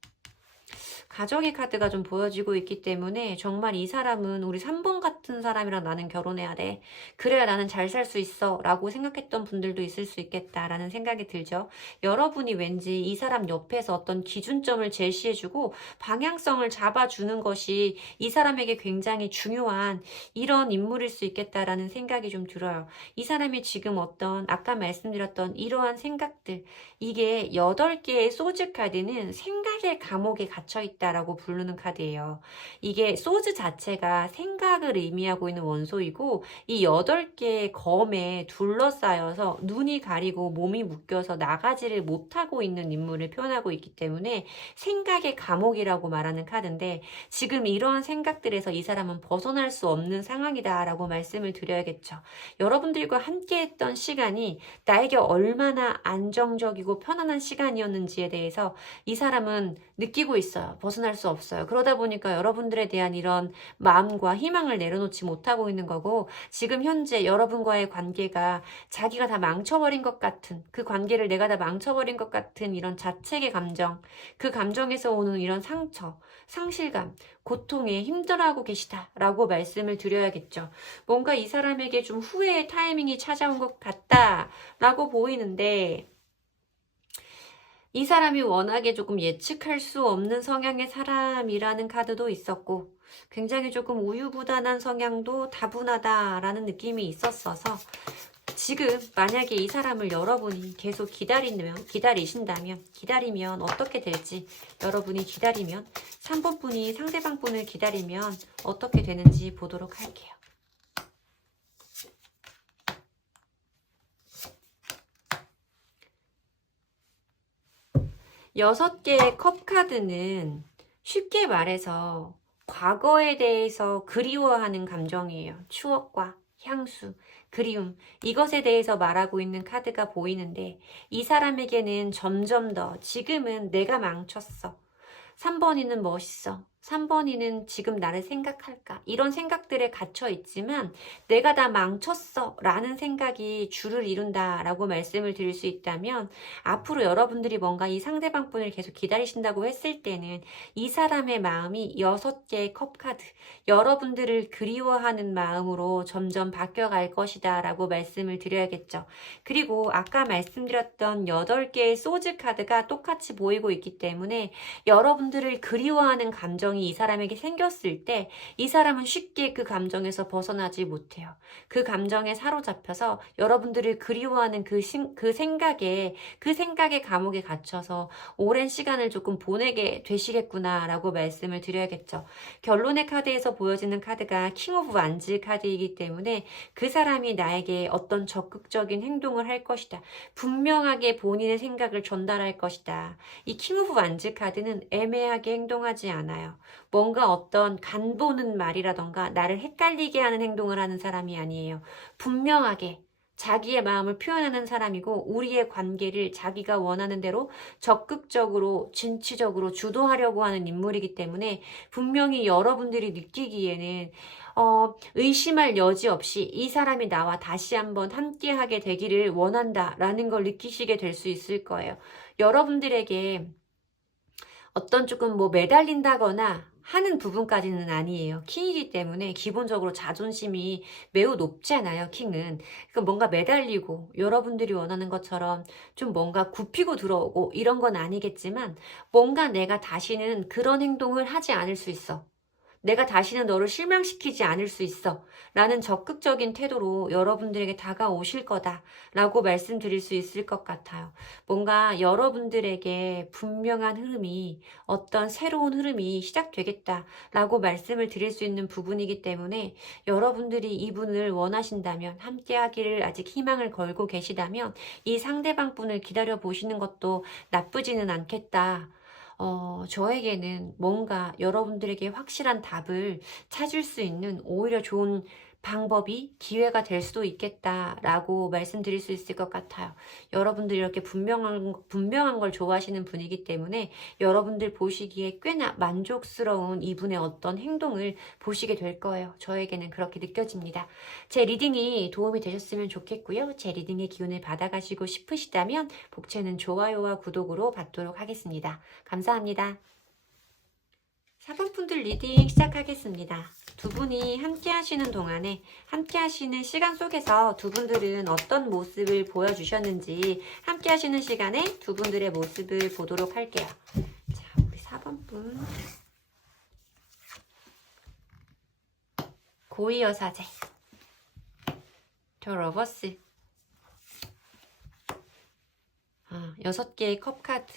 가정의 카드가 좀 보여지고 있기 때문에 정말 이 사람은 우리 3번 같은 사람이랑 나는 결혼해야 돼, 그래야 나는 잘 살 수 있어 라고 생각했던 분들도 있을 수 있겠다라는 생각이 들죠. 여러분이 왠지 이 사람 옆에서 어떤 기준점을 제시해주고 방향성을 잡아주는 것이 이 사람에게 굉장히 중요한 이런 인물일 수 있겠다라는 생각이 좀 들어요. 이 사람이 지금 어떤 아까 말씀드렸던 이러한 생각들, 이게 8개의 소즈 카드는 생각의 감옥에 갇혀있다라고 부르는 카드예요. 이게 소즈 자체가 생각을 의미하고 있는 원소이고, 이 8개의 검에 둘러싸여서 눈이 가리고 몸이 묶여서 나가지를 못하고 있는 인물을 표현하고 있기 때문에 생각의 감옥이라고 말하는 카드인데, 지금 이러한 생각들에서 이 사람은 벗어날 수 없는 상황이다라고 말씀을 드려야겠죠. 여러분들과 함께 했던 시간이 나에게 얼마나 안정적이고 편안한 시간이었는지에 대해서 이 사람은 느끼고 있어요. 벗어날 수 없어요. 그러다 보니까 여러분들에 대한 이런 마음과 희망을 내려놓지 못하고 있는 거고, 지금 현재 여러분과의 관계가 자기가 다 망쳐버린 것 같은, 그 관계를 내가 다 망쳐버린 것 같은 이런 자책의 감정, 그 감정에서 오는 이런 상처, 상실감, 고통에 힘들어하고 계시다라고 말씀을 드려야겠죠. 뭔가 이 사람에게 좀 후회의 타이밍이 찾아온 것 같다라고 보이는데, 이 사람이 워낙에 조금 예측할 수 없는 성향의 사람이라는 카드도 있었고, 굉장히 조금 우유부단한 성향도 다분하다라는 느낌이 있었어서, 지금 만약에 이 사람을 여러분이 계속 기다리면 어떻게 될지, 여러분이 기다리면, 3번 분이 상대방 분을 기다리면 어떻게 되는지 보도록 할게요. 6개의 컵 카드는 쉽게 말해서 과거에 대해서 그리워하는 감정이에요. 추억과 향수, 그리움, 이것에 대해서 말하고 있는 카드가 보이는데, 이 사람에게는 점점 더 지금은 내가 망쳤어, 3번이는 멋있어, 3번이는 지금 나를 생각할까, 이런 생각들에 갇혀 있지만 내가 다 망쳤어 라는 생각이 주를 이룬다 라고 말씀을 드릴 수 있다면, 앞으로 여러분들이 뭔가 이 상대방 분을 계속 기다리신다고 했을 때는 이 사람의 마음이 6개의 컵 카드, 여러분들을 그리워하는 마음으로 점점 바뀌어갈 것이다 라고 말씀을 드려야겠죠. 그리고 아까 말씀드렸던 8개의 소즈 카드가 똑같이 보이고 있기 때문에, 여러분들을 그리워하는 감정이 이 사람에게 생겼을 때 이 사람은 쉽게 그 감정에서 벗어나지 못해요. 그 감정에 사로잡혀서 여러분들을 그리워하는 그 생각의 감옥에 갇혀서 오랜 시간을 조금 보내게 되시겠구나 라고 말씀을 드려야겠죠. 결론의 카드에서 보여지는 카드가 킹 오브 완즈 카드이기 때문에 그 사람이 나에게 어떤 적극적인 행동을 할 것이다, 분명하게 본인의 생각을 전달할 것이다. 이 킹 오브 완즈 카드는 애매하게 행동하지 않아요. 뭔가 어떤 간보는 말이라던가 나를 헷갈리게 하는 행동을 하는 사람이 아니에요. 분명하게 자기의 마음을 표현하는 사람이고, 우리의 관계를 자기가 원하는 대로 적극적으로 진취적으로 주도하려고 하는 인물이기 때문에, 분명히 여러분들이 느끼기에는 의심할 여지 없이 이 사람이 나와 다시 한번 함께하게 되기를 원한다라는 걸 느끼시게 될 수 있을 거예요. 여러분들에게 어떤 조금 매달린다거나 하는 부분까지는 아니에요. 킹이기 때문에 기본적으로 자존심이 매우 높잖아요, 킹은. 그러니까 뭔가 매달리고 여러분들이 원하는 것처럼 좀 뭔가 굽히고 들어오고 이런 건 아니겠지만, 뭔가 내가 다시는 그런 행동을 하지 않을 수 있어, 내가 다시는 너를 실망시키지 않을 수 있어 라는 적극적인 태도로 여러분들에게 다가오실 거다 라고 말씀드릴 수 있을 것 같아요. 뭔가 여러분들에게 분명한 흐름이, 어떤 새로운 흐름이 시작되겠다 라고 말씀을 드릴 수 있는 부분이기 때문에, 여러분들이 이분을 원하신다면, 함께 하기를 아직 희망을 걸고 계시다면 이 상대방 분을 기다려 보시는 것도 나쁘지는 않겠다. 저에게는 뭔가 여러분들에게 확실한 답을 찾을 수 있는 오히려 좋은 방법이 기회가 될 수도 있겠다라고 말씀드릴 수 있을 것 같아요. 여러분들이 이렇게 분명한 걸 좋아하시는 분이기 때문에 여러분들 보시기에 꽤나 만족스러운 이분의 어떤 행동을 보시게 될 거예요. 저에게는 그렇게 느껴집니다. 제 리딩이 도움이 되셨으면 좋겠고요. 제 리딩의 기운을 받아가시고 싶으시다면 복채는 좋아요와 구독으로 받도록 하겠습니다. 감사합니다. 4번 분들 리딩 시작하겠습니다. 두 분이 함께 하시는 동안에 함께 하시는 시간 속에서 두 분들은 어떤 모습을 보여주셨는지 함께 하시는 시간에 두 분들의 모습을 보도록 할게요. 자, 우리 4번 분. 고위여사제. 더 러버스. 6개의 컵 카드.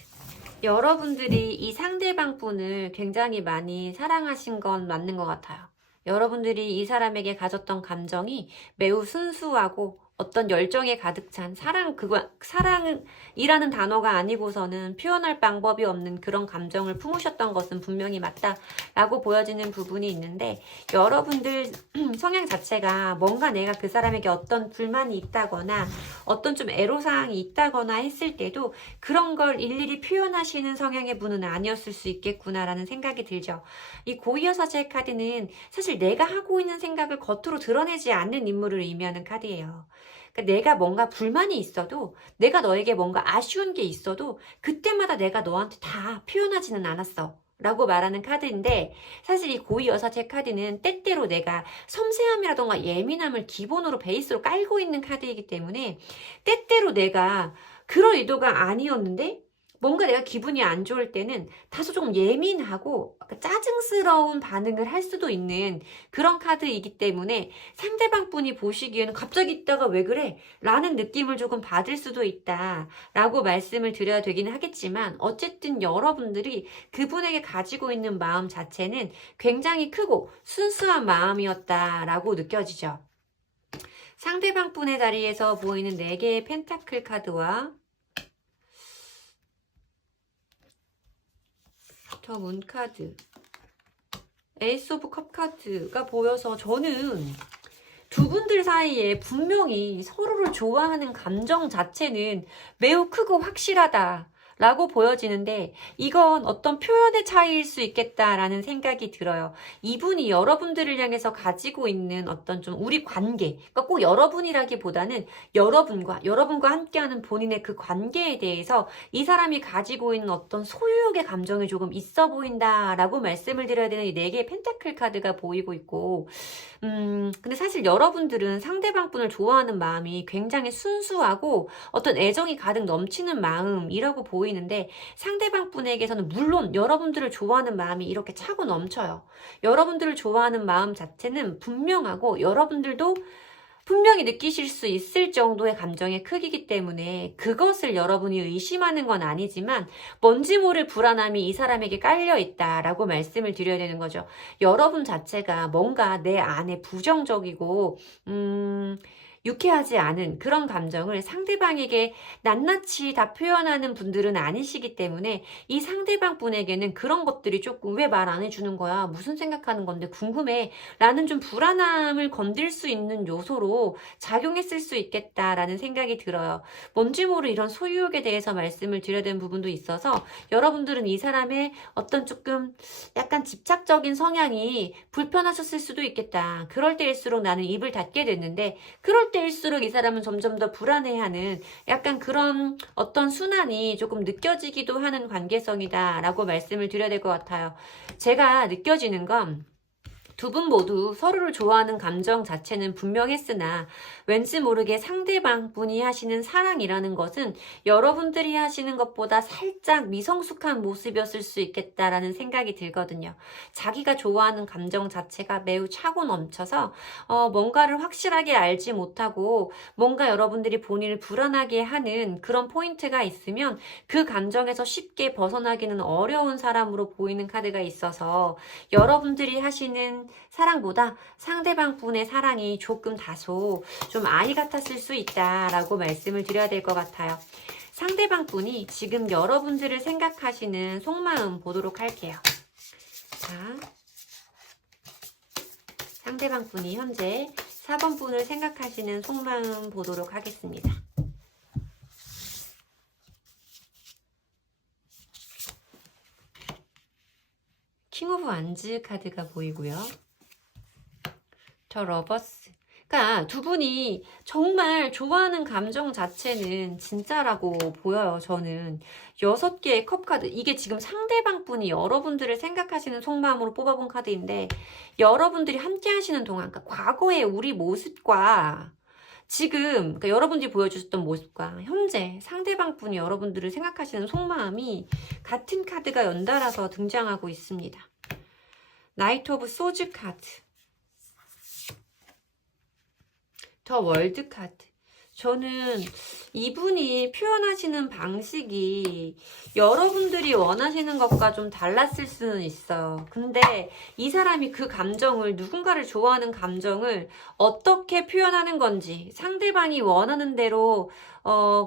여러분들이 이 상대방 분을 굉장히 많이 사랑하신 건 맞는 것 같아요. 여러분들이 이 사람에게 가졌던 감정이 매우 순수하고 어떤 열정에 가득 찬 사랑이라는 단어가 아니고서는 표현할 방법이 없는 그런 감정을 품으셨던 것은 분명히 맞다라고 보여지는 부분이 있는데, 여러분들 성향 자체가 뭔가 내가 그 사람에게 어떤 불만이 있다거나 어떤 좀 애로사항이 있다거나 했을 때도 그런 걸 일일이 표현하시는 성향의 분은 아니었을 수 있겠구나라는 생각이 들죠. 이 고위여사제 카드는 사실 내가 하고 있는 생각을 겉으로 드러내지 않는 인물을 의미하는 카드예요. 그러니까 내가 뭔가 불만이 있어도, 내가 너에게 뭔가 아쉬운 게 있어도 그때마다 내가 너한테 다 표현하지는 않았어 라고 말하는 카드인데, 사실 이 고위여사제 카드는 때때로 내가 섬세함이라던가 예민함을 기본으로 베이스로 깔고 있는 카드이기 때문에 때때로 내가 그럴 의도가 아니었는데 뭔가 내가 기분이 안 좋을 때는 다소 조금 예민하고 짜증스러운 반응을 할 수도 있는 그런 카드이기 때문에 상대방 분이 보시기에는 갑자기 있다가 왜 그래? 라는 느낌을 조금 받을 수도 있다 라고 말씀을 드려야 되긴 하겠지만, 어쨌든 여러분들이 그분에게 가지고 있는 마음 자체는 굉장히 크고 순수한 마음이었다 라고 느껴지죠. 상대방 분의 자리에서 보이는 4개의 펜타클 카드와 더 문카드, 에이스 오브 컵 카드가 보여서 저는 두 분들 사이에 분명히 서로를 좋아하는 감정 자체는 매우 크고 확실하다 라고 보여지는데, 이건 어떤 표현의 차이일 수 있겠다라는 생각이 들어요. 이분이 여러분들을 향해서 가지고 있는 어떤 좀 우리 관계, 그러니까 꼭 여러분이라기보다는 여러분과 함께하는 본인의 그 관계에 대해서 이 사람이 가지고 있는 어떤 소유욕의 감정이 조금 있어 보인다라고 말씀을 드려야 되는 이 4개의 펜타클 카드가 보이고 있고, 근데 사실 여러분들은 상대방 분을 좋아하는 마음이 굉장히 순수하고 어떤 애정이 가득 넘치는 마음이라고 보이는데, 상대방 분에게서는 물론 여러분들을 좋아하는 마음이 이렇게 차고 넘쳐요. 여러분들을 좋아하는 마음 자체는 분명하고 여러분들도 분명히 느끼실 수 있을 정도의 감정의 크기이기 때문에 그것을 여러분이 의심하는 건 아니지만 뭔지 모를 불안함이 이 사람에게 깔려 있다라고 말씀을 드려야 되는 거죠. 여러분 자체가 뭔가 내 안에 부정적이고 유쾌하지 않은 그런 감정을 상대방에게 낱낱이 다 표현하는 분들은 아니시기 때문에 이 상대방 분에게는 그런 것들이 조금 왜 말 안 해주는 거야? 무슨 생각하는 건데 궁금해? 라는 좀 불안함을 건들 수 있는 요소로 작용했을 수 있겠다라는 생각이 들어요. 뭔지 모를 이런 소유욕에 대해서 말씀을 드려야 되는 부분도 있어서 여러분들은 이 사람의 어떤 조금 약간 집착적인 성향이 불편하셨을 수도 있겠다. 그럴 때일수록 나는 입을 닫게 됐는데 그럴 때일수록 이 사람은 점점 더 불안해하는 약간 그런 어떤 순환이 조금 느껴지기도 하는 관계성이다 라고 말씀을 드려야 될 것 같아요. 제가 느껴지는 건 두 분 모두 서로를 좋아하는 감정 자체는 분명했으나 왠지 모르게 상대방 분이 하시는 사랑이라는 것은 여러분들이 하시는 것보다 살짝 미성숙한 모습이었을 수 있겠다라는 생각이 들거든요. 자기가 좋아하는 감정 자체가 매우 차고 넘쳐서 뭔가를 확실하게 알지 못하고 뭔가 여러분들이 본인을 불안하게 하는 그런 포인트가 있으면 그 감정에서 쉽게 벗어나기는 어려운 사람으로 보이는 카드가 있어서 여러분들이 하시는 사랑보다 상대방 분의 사랑이 조금 다소 좀 아이 같았을 수 있다라고 말씀을 드려야 될 것 같아요. 상대방 분이 지금 여러분들을 생각하시는 속마음 보도록 할게요. 자, 상대방 분이 현재 4번 분을 생각하시는 속마음 보도록 하겠습니다. 킹 오브 완즈 카드가 보이고요. 더 러버스. 그러니까 두 분이 정말 좋아하는 감정 자체는 진짜라고 보여요. 저는 6개의 컵 카드. 이게 지금 상대방 분이 여러분들을 생각하시는 속마음으로 뽑아본 카드인데, 여러분들이 함께 하시는 동안, 그러니까 과거의 우리 모습과 지금 그러니까 여러분들이 보여주셨던 모습과 현재 상대방 분이 여러분들을 생각하시는 속마음이 같은 카드가 연달아서 등장하고 있습니다. 나이트 오브 소즈 카드, 더 월드 카드. 저는 이분이 표현하시는 방식이 여러분들이 원하시는 것과 좀 달랐을 수는 있어요. 근데 이 사람이 그 감정을, 누군가를 좋아하는 감정을 어떻게 표현하는 건지, 상대방이 원하는 대로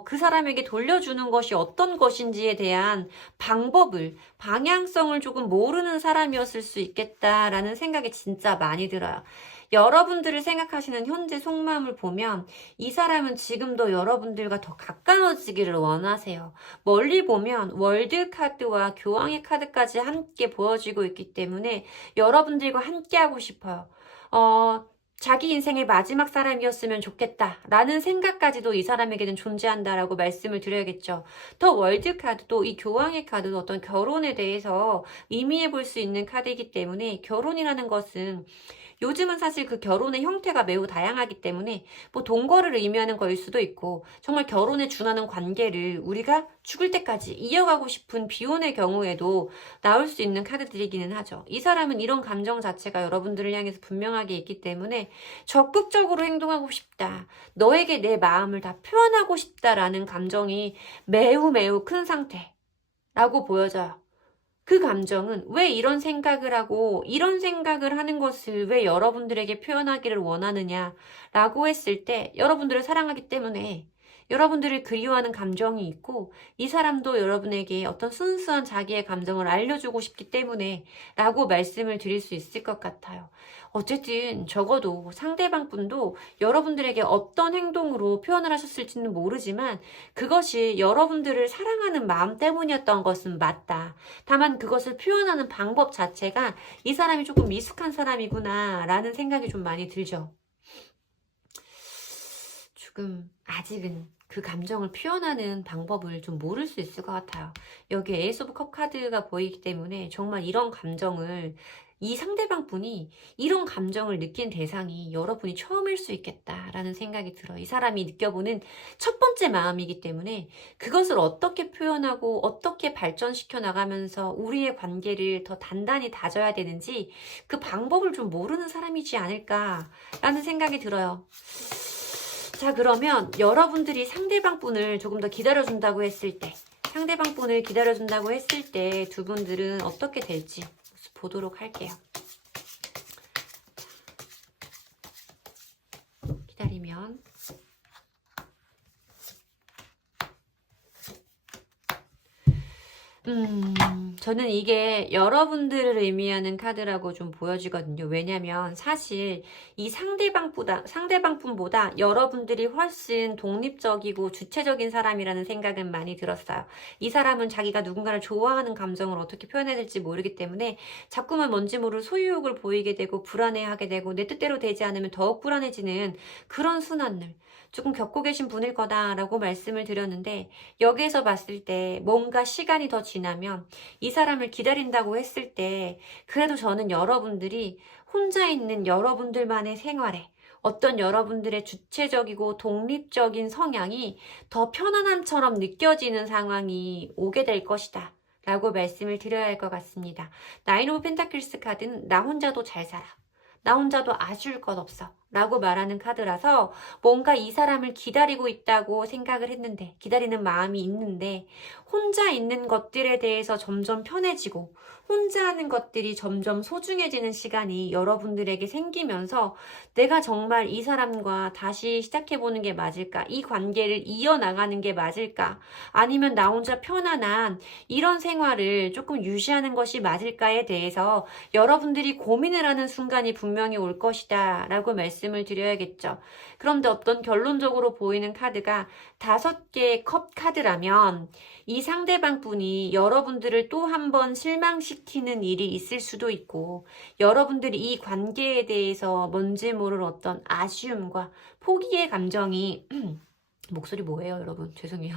그 사람에게 돌려주는 것이 어떤 것인지에 대한 방법을, 방향성을 조금 모르는 사람이었을 수 있겠다라는 생각이 진짜 많이 들어요. 여러분들을 생각하시는 현재 속마음을 보면 이 사람은 지금도 여러분들과 더 가까워지기를 원하세요. 멀리 보면 월드 카드와 교황의 카드까지 함께 보여지고 있기 때문에 여러분들과 함께 하고 싶어요. 자기 인생의 마지막 사람이었으면 좋겠다라는 생각까지도 이 사람에게는 존재한다라고 말씀을 드려야겠죠. 더 월드 카드도, 이 교황의 카드도 어떤 결혼에 대해서 의미해 볼 수 있는 카드이기 때문에, 결혼이라는 것은 요즘은 사실 그 결혼의 형태가 매우 다양하기 때문에 뭐 동거를 의미하는 거일 수도 있고, 정말 결혼에 준하는 관계를 우리가 죽을 때까지 이어가고 싶은 비혼의 경우에도 나올 수 있는 카드들이기는 하죠. 이 사람은 이런 감정 자체가 여러분들을 향해서 분명하게 있기 때문에 적극적으로 행동하고 싶다, 너에게 내 마음을 다 표현하고 싶다라는 감정이 매우 매우 큰 상태라고 보여져요. 그 감정은 왜 이런 생각을 하고 이런 생각을 하는 것을 왜 여러분들에게 표현하기를 원하느냐라고 했을 때, 여러분들을 사랑하기 때문에 여러분들을 그리워하는 감정이 있고, 이 사람도 여러분에게 어떤 순수한 자기의 감정을 알려주고 싶기 때문에 라고 말씀을 드릴 수 있을 것 같아요. 어쨌든 적어도 상대방 분도 여러분들에게 어떤 행동으로 표현을 하셨을지는 모르지만 그것이 여러분들을 사랑하는 마음 때문이었던 것은 맞다. 다만 그것을 표현하는 방법 자체가 이 사람이 조금 미숙한 사람이구나 라는 생각이 좀 많이 들죠. 조금 아직은 그 감정을 표현하는 방법을 좀 모를 수 있을 것 같아요. 여기 에이스 오브 컵 카드가 보이기 때문에 정말 이런 감정을, 이 상대방 분이 이런 감정을 느낀 대상이 여러분이 처음일 수 있겠다라는 생각이 들어요. 이 사람이 느껴보는 첫 번째 마음이기 때문에 그것을 어떻게 표현하고 어떻게 발전시켜 나가면서 우리의 관계를 더 단단히 다져야 되는지 그 방법을 좀 모르는 사람이지 않을까라는 생각이 들어요. 자, 그러면 여러분들이 상대방 분을 조금 더 기다려준다고 했을 때, 상대방 분을 기다려준다고 했을 때 두 분들은 어떻게 될지 보도록 할게요. 기다리면 저는 이게 여러분들을 의미하는 카드라고 좀 보여지거든요. 왜냐면 사실 이 상대방분보다 여러분들이 훨씬 독립적이고 주체적인 사람이라는 생각은 많이 들었어요. 이 사람은 자기가 누군가를 좋아하는 감정을 어떻게 표현해야 될지 모르기 때문에 자꾸만 뭔지 모를 소유욕을 보이게 되고 불안해하게 되고, 내 뜻대로 되지 않으면 더욱 불안해지는 그런 순환을 조금 겪고 계신 분일 거다라고 말씀을 드렸는데, 여기에서 봤을 때 뭔가 시간이 더 지나면 이 사람을 기다린다고 했을 때, 그래도 저는 여러분들이 혼자 있는 여러분들만의 생활에 어떤 여러분들의 주체적이고 독립적인 성향이 더 편안함처럼 느껴지는 상황이 오게 될 것이다 라고 말씀을 드려야 할 것 같습니다. 나인 오브 펜타클스 카드는 나 혼자도 잘 살아, 나 혼자도 아쉬울 것 없어 라고 말하는 카드라서, 뭔가 이 사람을 기다리고 있다고 생각을 했는데, 기다리는 마음이 있는데 혼자 있는 것들에 대해서 점점 편해지고 혼자 하는 것들이 점점 소중해지는 시간이 여러분들에게 생기면서 내가 정말 이 사람과 다시 시작해보는 게 맞을까? 이 관계를 이어나가는 게 맞을까? 아니면 나 혼자 편안한 이런 생활을 조금 유지하는 것이 맞을까에 대해서 여러분들이 고민을 하는 순간이 분명히 올 것이다 라고 말씀을 드려야겠죠. 그런데 어떤 결론적으로 보이는 카드가 5개의 컵 카드라면 이 상대방 분이 여러분들을 또 한 번 실망시키는 일이 있을 수도 있고, 여러분들이 이 관계에 대해서 뭔지 모를 어떤 아쉬움과 포기의 감정이 목소리 뭐예요, 여러분? 죄송해요.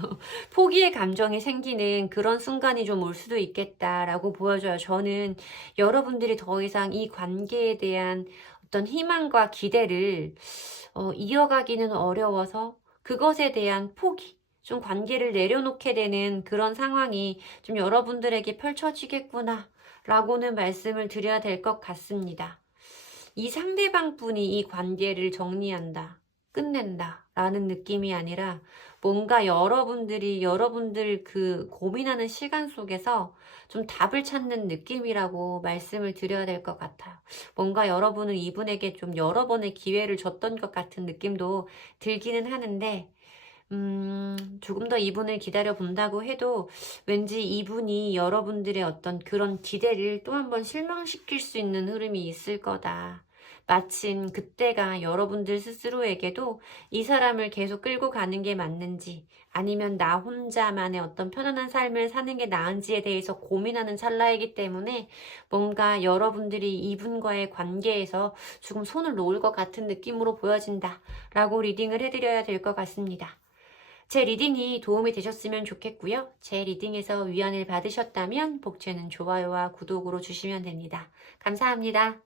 포기의 감정이 생기는 그런 순간이 좀 올 수도 있겠다라고 보여줘요. 저는 여러분들이 더 이상 이 관계에 대한 어떤 희망과 기대를 이어가기는 어려워서 그것에 대한 포기, 좀 관계를 내려놓게 되는 그런 상황이 좀 여러분들에게 펼쳐지겠구나 라고는 말씀을 드려야 될 것 같습니다. 이 상대방 분이 이 관계를 정리한다, 끝낸다 라는 느낌이 아니라 뭔가 여러분들이 여러분들 그 고민하는 시간 속에서 좀 답을 찾는 느낌이라고 말씀을 드려야 될 것 같아요. 뭔가 여러분은 이분에게 좀 여러 번의 기회를 줬던 것 같은 느낌도 들기는 하는데, 조금 더 이분을 기다려 본다고 해도 왠지 이분이 여러분들의 어떤 그런 기대를 또 한 번 실망시킬 수 있는 흐름이 있을 거다. 마침 그때가 여러분들 스스로에게도 이 사람을 계속 끌고 가는 게 맞는지, 아니면 나 혼자만의 어떤 편안한 삶을 사는 게 나은지에 대해서 고민하는 찰나이기 때문에 뭔가 여러분들이 이분과의 관계에서 조금 손을 놓을 것 같은 느낌으로 보여진다 라고 리딩을 해드려야 될 것 같습니다. 제 리딩이 도움이 되셨으면 좋겠고요. 제 리딩에서 위안을 받으셨다면 복채는 좋아요와 구독으로 주시면 됩니다. 감사합니다.